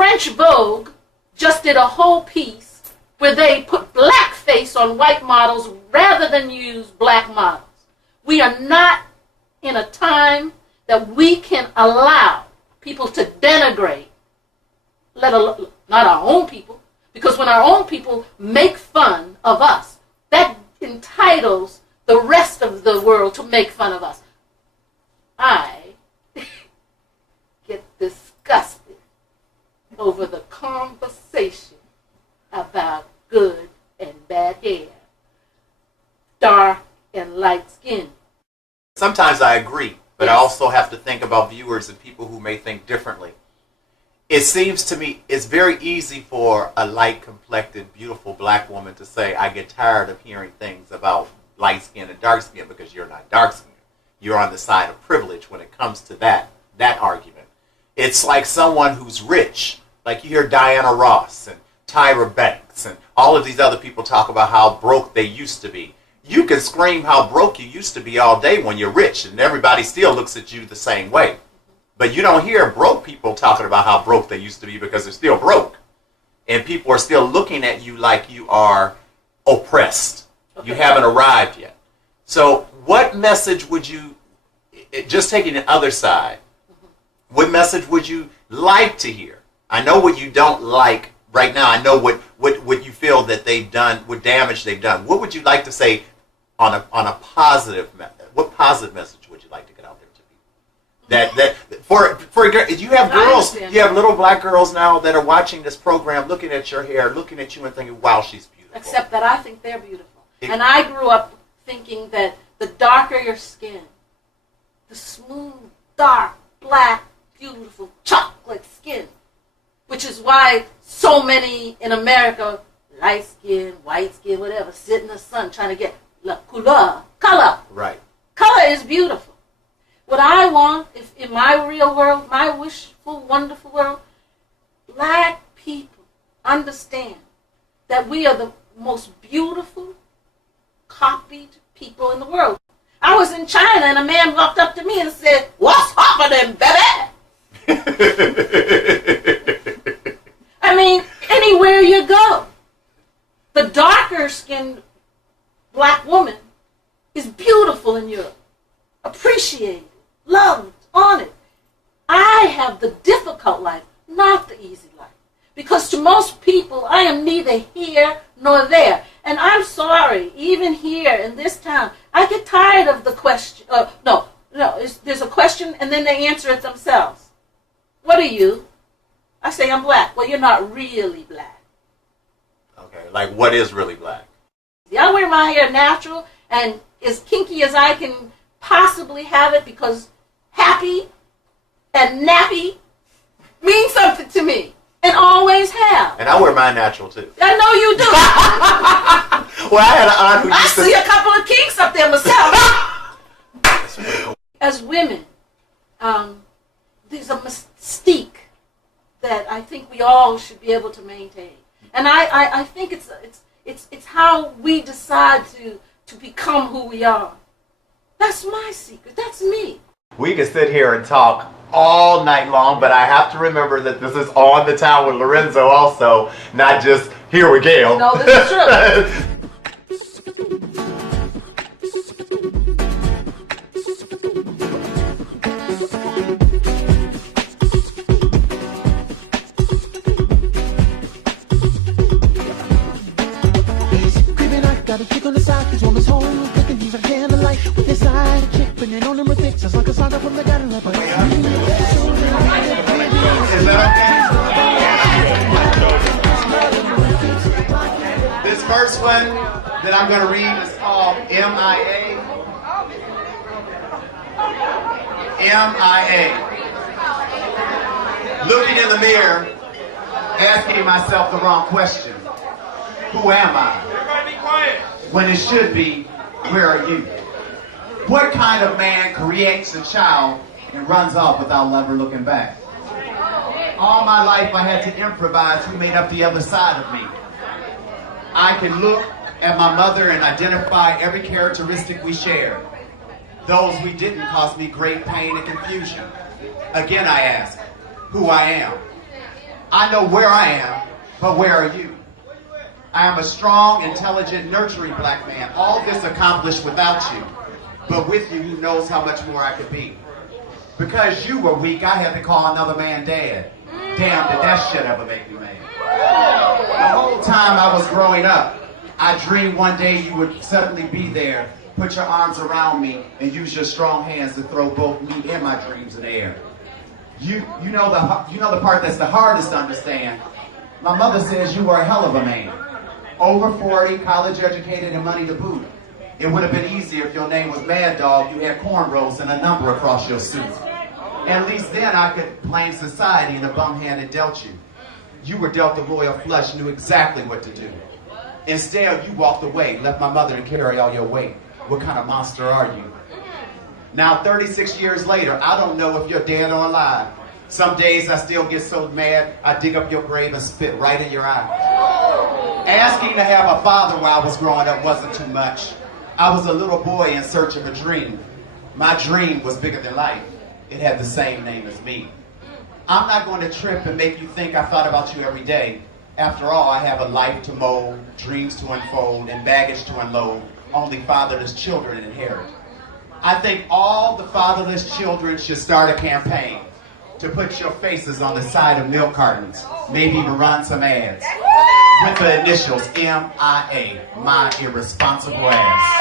French Vogue just did a whole piece where they put blackface on white models rather than use black models. We are not in a time that we can allow people to denigrate, let alone not our own people, because when our own people make fun of us, that entitles the rest of the world to make fun of us. I get disgusted over the conversation about good and bad hair, dark and light skin. Sometimes I agree, but I also have to think about viewers and people who may think differently. It seems to me it's very easy for a light-complected, beautiful black woman to say, I get tired of hearing things about light skin and dark skin because you're not dark skinned. You're on the side of privilege when it comes to that argument. It's like someone who's rich, like you hear Diana Ross and Tyra Banks and all of these other people talk about how broke they used to be. You can scream how broke you used to be all day when you're rich, and everybody still looks at you the same way. But you don't hear broke people talking about how broke they used to be because they're still broke. And people are still looking at you like you are oppressed. Okay. You haven't arrived yet. So what message would you, just taking the other side, what message would you like to hear? I know what you don't like right now. I know what you feel that they've done, what damage they've done. What would you like to say on a positive message? What positive message would you like to get out there to people? For you have girls, you have little black girls now that are watching this program, looking at your hair, looking at you and thinking, wow, she's beautiful. Except that I think they're beautiful. And I grew up thinking that the darker your skin, the smooth, dark, black, beautiful, chocolate skin, which is why so many in America, light skin, white skin, whatever, sit in the sun trying to get la couleur, color. Right. Color is beautiful. What I want, if in my real world, my wishful, wonderful world, black people understand that we are the most beautiful, copied people in the world. I was in China and a man walked up to me and said, "What's happening, baby?" I mean, anywhere you go, the darker skinned black woman is beautiful in Europe, appreciated, loved, honored. I have the difficult life, not the easy life. Because to most people, I am neither here nor there. And I'm sorry, even here in this town, I get tired of the question. There's a question and then they answer it themselves. What are you? I say I'm black. Well, you're not really black. Okay, like what is really black? I wear my hair natural and as kinky as I can possibly have it because happy and nappy means something to me and always have. And I wear mine natural too. I know you do. Well, I had an aunt who used to... I see a couple of kinks up there myself. As women, there's a mystique that I think we all should be able to maintain. And I think it's how we decide to become who we are. That's my secret. That's me. We can sit here and talk all night long, but I have to remember that this is On the Town with Lorenzo also, not just Here with Gail. No, this is true. Got a chick on the side, his woman's home, cooking, he's a candlelight with his side chick, bringing on them thicks, just like a saga from the garden. Is that okay? This first one that I'm going to read is called MIA. MIA. Looking in the mirror, asking myself the wrong question. Who am I? When it should be, where are you? What kind of man creates a child and runs off without ever looking back? All my life I had to improvise who made up the other side of me. I can look at my mother and identify every characteristic we shared. Those we didn't caused me great pain and confusion. Again I ask, who I am. I know where I am, but where are you? I am a strong, intelligent, nurturing black man. All this accomplished without you. But with you, who knows how much more I could be. Because you were weak, I had to call another man dad. Damn, did that shit ever make me mad. The whole time I was growing up, I dreamed one day you would suddenly be there, put your arms around me, and use your strong hands to throw both me and my dreams in the air. You know the part that's the hardest to understand. My mother says you were a hell of a man. Over 40, college educated, and money to boot. It would have been easier if your name was Mad Dog, you had cornrows and a number across your suit. At least then I could blame society and the bum hand it dealt you. You were dealt the royal flush, knew exactly what to do. Instead, you walked away, left my mother to carry all your weight. What kind of monster are you? Now, 36 years later, I don't know if you're dead or alive. Some days I still get so mad, I dig up your grave and spit right in your eye. Asking to have a father while I was growing up wasn't too much. I was a little boy in search of a dream. My dream was bigger than life. It had the same name as me. I'm not going to trip and make you think I thought about you every day. After all, I have a life to mold, dreams to unfold, and baggage to unload. Only fatherless children inherit. I think all the fatherless children should start a campaign to put your faces on the side of milk cartons, maybe even run some ads with the initials MIA, my irresponsible ass.